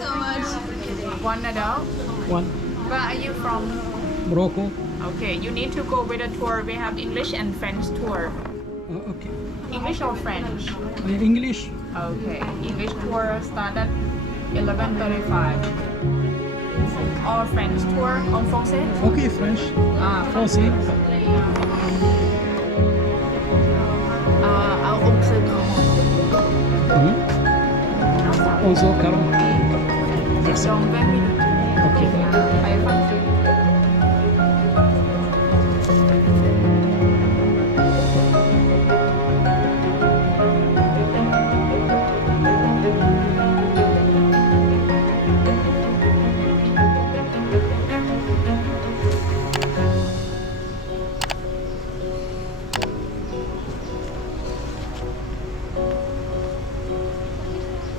so much. One adult. One. Where are you from? Morocco. Okay, you need to go with a tour. We have English and French tour. Okay. English or French? English. Okay, English tour start at 11:35. Or French tour en français? Okay, French. Français. À 11h40. 11h40. Merci. Dans 20 minutes. Ok. ไปฝรั่งเศส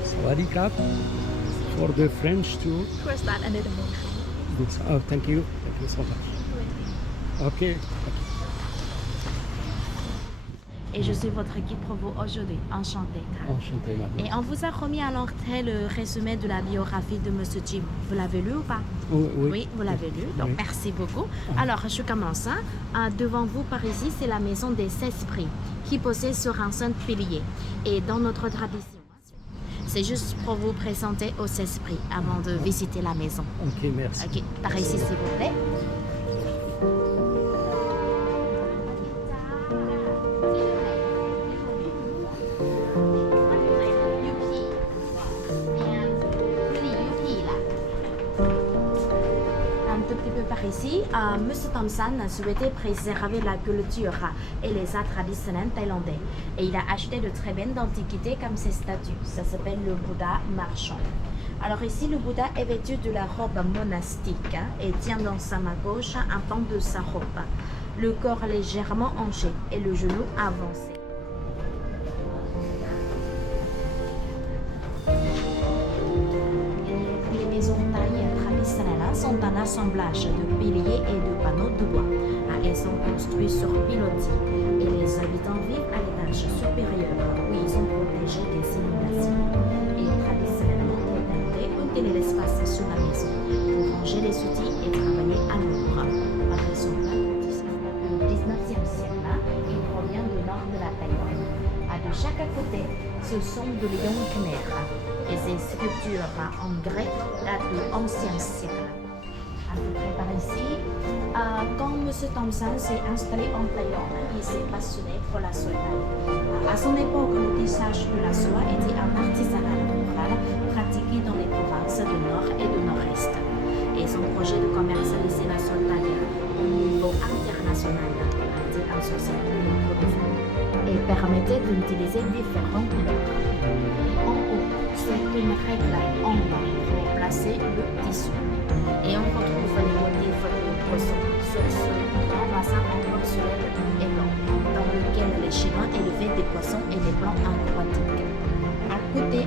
Sawadee krap. For the French tour. Tour start under the motion. Good. Oh, thank you. Thank you so much. Okay. Et je suis votre guide pour vous aujourd'hui. Enchantée. Enchanté, madame. Et on vous a remis à l'entrée le résumé de la biographie de Monsieur Jim. Vous l'avez lu ou pas? Oui, vous l'avez lu. Donc, merci beaucoup. Alors, je commence. Devant vous, par ici, c'est la maison des esprits qui posait sur un seul pilier. Et dans notre tradition, c'est juste pour vous présenter aux esprits avant de visiter la maison. Ok, merci. Ok, par ici, s'il vous plaît. Un tout petit peu par ici, Monsieur Thompson souhaitait préserver la culture et les arts traditionnels thaïlandais. Et il a acheté de très belles antiquités comme ces statues. Ça s'appelle le Bouddha marchand. Alors ici, le Bouddha est vêtu de la robe monastique et tient dans sa main gauche un pan de sa robe. Le corps légèrement hanché et le genou avancé. Les maisons thaï traditionnelles sont un assemblage de piliers et de panneaux de bois. Elles sont construites sur pilotis et les habitants vivent à l'étage supérieur où ils sont protégés des inondations. Et traditionnellement, les Thaïlandais utilisent l'espace sur la maison pour ranger les outils et travailler à l'ombre. Par exemple, le 19e siècle, il provient du nord de la Thaïlande. De chaque côté, ce sont de lions khmers et ces sculptures en grès datent de l'ancien siècle. À peu près par ici, quand M. Thompson s'est installé en Thaïlande, il s'est passionné pour la soie thaï. À son époque, le tissage de la soie était un artisanat rural pratiqué dans les provinces du Nord et du Nord-Est. Et son projet de commercialiser la soie thaï au niveau international a été associé à une production et permettait d'utiliser différentes couleurs. En haut, c'est une règle en bas pour placer le tissu. Et on retrouve les motifs de poissons sur ce grand bassin en porcelaine et blanc, dans lequel les Chinois élevaient des poissons et des plantes aquatiques. À côté,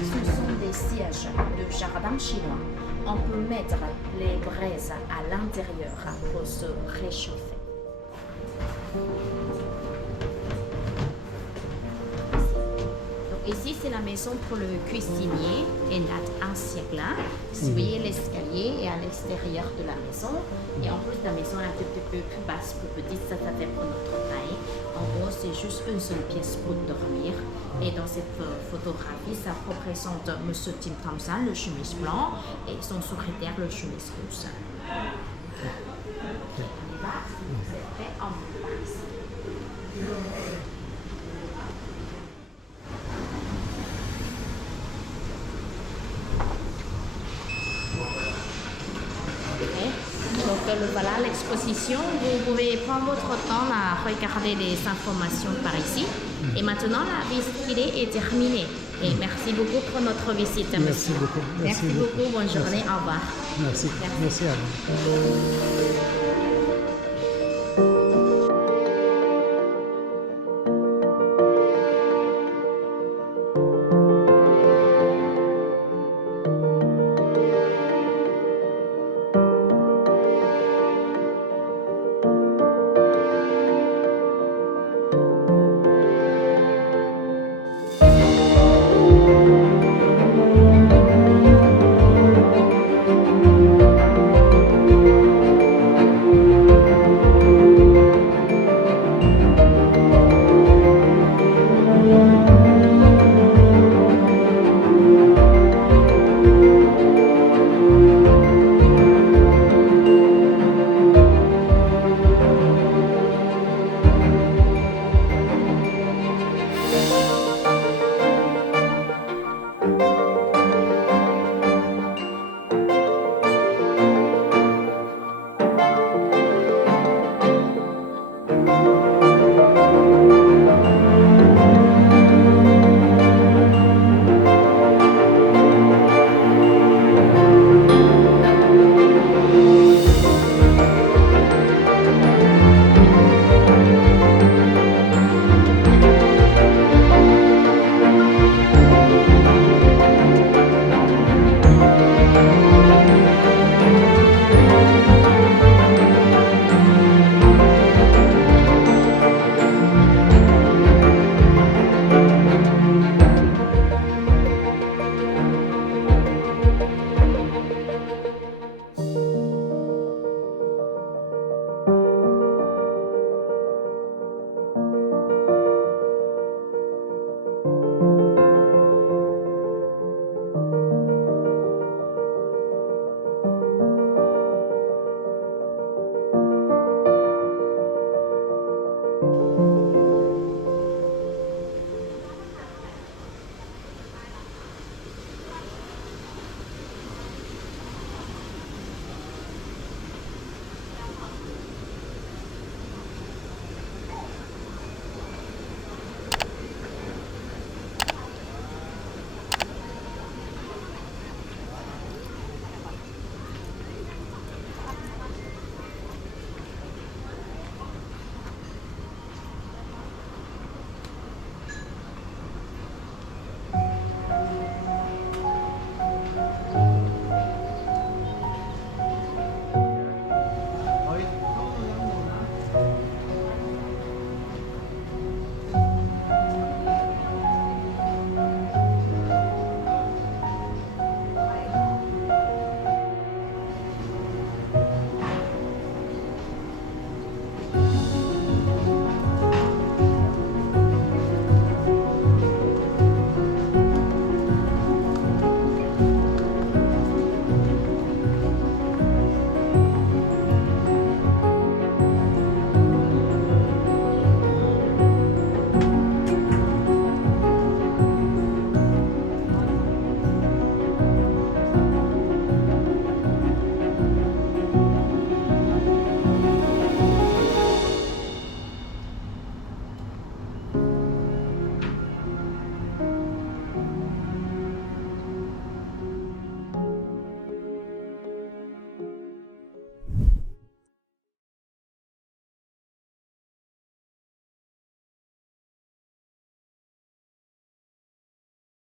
ce sont des sièges de jardin chinois. On peut mettre les braises à l'intérieur pour se réchauffer. Ici, c'est la maison pour le cuisinier, elle date un siècle. Suivez l'escalier et à l'extérieur de la maison. Et en plus, la maison est un petit peu plus basse, plus petite, ça fait pour notre taille. En gros, c'est juste une seule pièce pour dormir. Et dans cette photographie, ça représente M. Jim Thompson, le chemise blanc, et son secrétaire, le chemise rouge. On y va, c'est fait en place. Voilà l'exposition. Vous pouvez prendre votre temps à regarder les informations par ici. Et maintenant, la visite est terminée. Et merci beaucoup pour notre visite, monsieur. Merci beaucoup. Merci beaucoup. Bonne journée. Au revoir. Merci. Merci à vous.